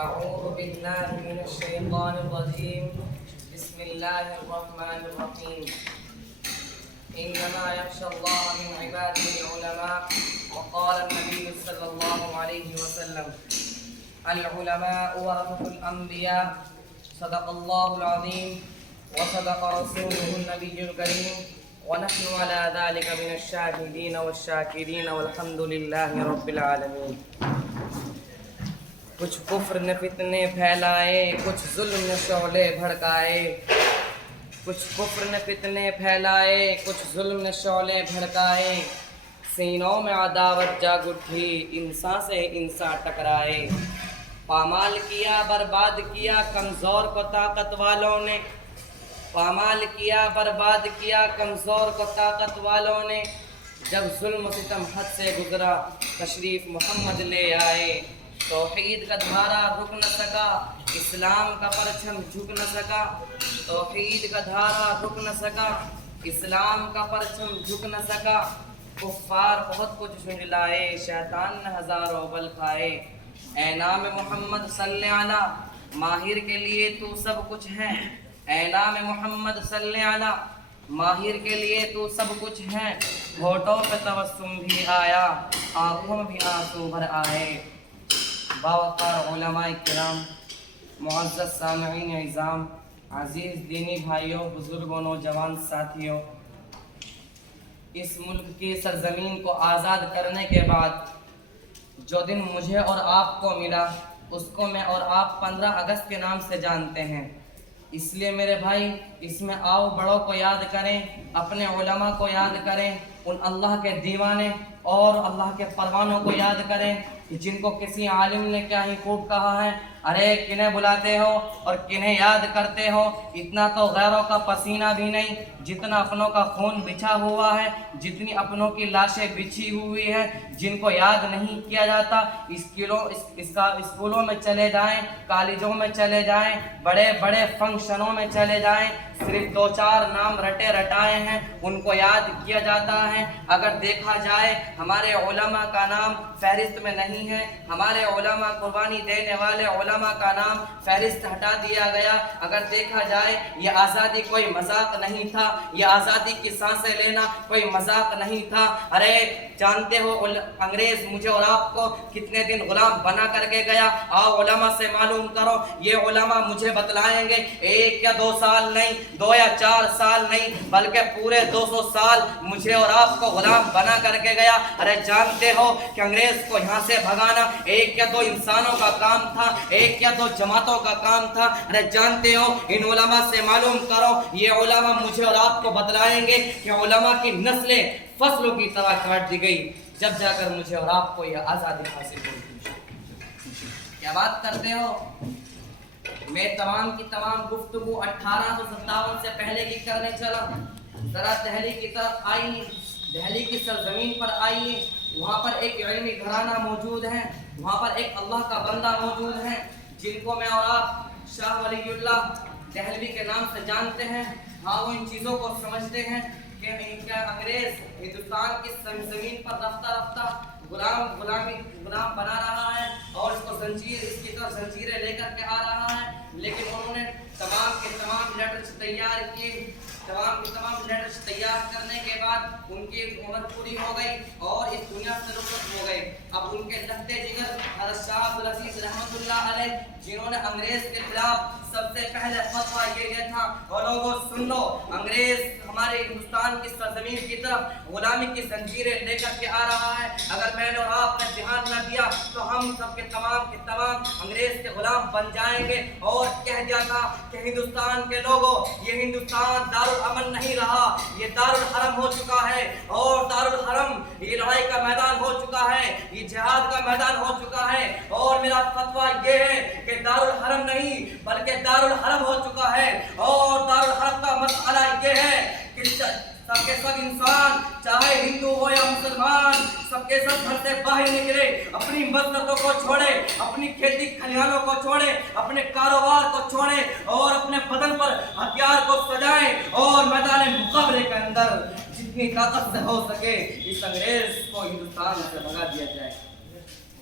أعوذ بالله من الشيطان الرجيم بسم الله الرحمن الرحيم إنما يخشى الله من عباده العلماء وقال النبي صلى الله عليه وسلم العلماء ورثة الأنبياء صدق الله العظيم وصدق رسوله النبي الكريم ونحن على ذلك من الشاهدين والشاكرين والحمد لله رب العالمين. کچھ کفر نے فتنے پھیلائے، کچھ ظلم نے شعلے بھڑکائے، کچھ کفر نے فتنے پھیلائے، کچھ ظلم نے شعلے بھڑکائے، سینوں میں عداوت جاگ اٹھی، انسان سے انسان ٹکرائے، پامال کیا برباد کیا کمزور کو طاقت والوں نے، پامال کیا برباد کیا کمزور کو طاقت والوں نے، جب ظلم و ستم حد سے گزرا تشریف محمد لے آئے، توحید کا دھارا رک نہ سکا، اسلام کا پرچم جھک نہ سکا، توحید کا دھارا رک نہ سکا، اسلام کا پرچم جھک نہ سکا، کفار بہت کچھ جھنجلائے، شیطان نے ہزاروں بل کھائے، اے نام محمد صلی علی ماہر کے لیے تو سب کچھ ہے، اے نام محمد صلی علی ماہر کے لیے تو سب کچھ ہے، ہونٹوں پہ تبسم بھی آیا، آنکھوں میں بھی آنسو بھر آئے. باوقار علماء کرام، معزز سامعین اعظام، عزیز دینی بھائیوں، بزرگوں، نوجوان ساتھیوں، اس ملک کی سرزمین کو آزاد کرنے کے بعد جو دن مجھے اور آپ کو ملا اس کو میں اور آپ 15 اگست کے نام سے جانتے ہیں. اس لیے میرے بھائی اس میں آؤ بڑوں کو یاد کریں، اپنے علماء کو یاد کریں، ان اللہ کے دیوانے اور اللہ کے پروانوں کو یاد کریں کہ جن کو کسی عالم نے کیا ہی خوب کہا ہے، ارے کنہیں بلاتے ہو اور کنہیں یاد کرتے ہو، اتنا تو غیروں کا پسینہ بھی نہیں جتنا اپنوں کا خون بچھا ہوا ہے، جتنی اپنوں کی لاشیں بچھی ہوئی ہے، جن کو یاد نہیں کیا جاتا. اسکولوں میں چلے جائیں، کالجوں میں چلے جائیں، بڑے بڑے فنکشنوں میں چلے جائیں، صرف 2-4 نام رٹے رٹائے ہیں ان کو یاد کیا جاتا ہے. اگر دیکھا جائے ہمارے علماء کا نام فہرست میں نہیں ہے، ہمارے علماء قربانی دینے والے علماء کا نام فہرست ہٹا دیا گیا. اگر دیکھا جائے یہ آزادی کوئی مذاق نہیں تھا، یہ آزادی کی سانسیں لینا کوئی مذاق نہیں تھا. ارے جانتے ہو انگریز مجھے اور آپ کو کتنے دن غلام بنا کر کے گیا؟ آؤ علماء سے معلوم کرو. یہ علماء مجھے بتلائیں گے 1 یا 2 سال نہیں، 2 یا 4 سال نہیں، بلکہ پورے 200 سال مجھے اور آپ کو غلام بنا کر کے گیا. ارے جانتے ہو کہ انگریز کو یہاں سے بھگانا 1 یا 2 انسانوں کا کام تھا، 1 یا 2 جماعتوں کا کام تھا. ارے جانتے ہو ان علماء سے معلوم کرو، یہ علماء مجھے اور آپ کو بتلائیں گے کہ علماء کی نسلیں فصلوں کی طرح کاٹ دی گئی جب جا کر مجھے اور آپ کو یہ آزادی حاصل ہوئی. کیا بات کرتے ہو؟ میں تمام کی تمام گفتگو 1857 سے پہلے کی کرنے چلا. ذرا دہلی کی طرف آئیے، دہلی کی سرزمین پر آئیے، وہاں پر ایک علمی گھرانہ موجود ہے، وہاں پر ایک اللہ کا بندہ موجود ہے جن کو میں اور آپ شاہ ولی اللہ دہلوی کے نام سے جانتے ہیں. ہاں وہ ان چیزوں کو سمجھتے ہیں کہ انگریز ہندوستان کی زمین پر رفتہ رفتہ غلام بنا رہا ہے اور اس کو اس کی طرف زنجیریں لے کر کے آ رہا ہے. لیکن انہوں نے تمام کے تمام لیٹرز تیار کیے، تمام کے تمام لیٹرز تیار کرنے کے بعد ان کی عمر پوری ہو گئی اور اس دنیا سے رخصت ہو گئے. اب ان کے لہتے جگر حضرت شاہ عبدالعزیز رحمۃ اللہ علیہ جنہوں نے انگریز کے خلاف سب سے پہلے فتویٰ یہ تھا، اور لوگوں سن لو، انگریز ہمارے ہندوستان کی سرزمین کی طرف غلامی کی زنجیریں لے کر کے آ رہا ہے. اگر میں نے اور آپ نے دھیان نہ دیا تو ہم سب کے تمام انگریز کے غلام بن جائیں گے. اور کہہ دیا تھا کہ ہندوستان کے لوگوں یہ ہندوستان دارالامن نہیں رہا، یہ دارالحرم ہو چکا ہے، اور دارالحرم یہ لڑائی کا میدان ہو چکا ہے، یہ جہاد کا میدان ہو چکا ہے. اور میرا فتویٰ یہ ہے کہ دارالحرم نہیں بلکہ دارالحرم ہو چکا ہے. اور دارالحرم کا مسئلہ یہ ہے کہ سب کے سب انسان چاہے ہندو ہو یا مسلمان سب کے سب گھر سے باہر نکلے، اپنی مسجدوں کو چھوڑے، اپنی کھیتی کھلیانوں کو چھوڑے، اپنے کاروبار کو چھوڑے اور اپنے بدن پر ہتھیار کو سجائیں اور میدان مقابلے کے اندر جتنی طاقت سے ہو سکے اس انگریز کو ہندوستان سے بھگا دیا جائے.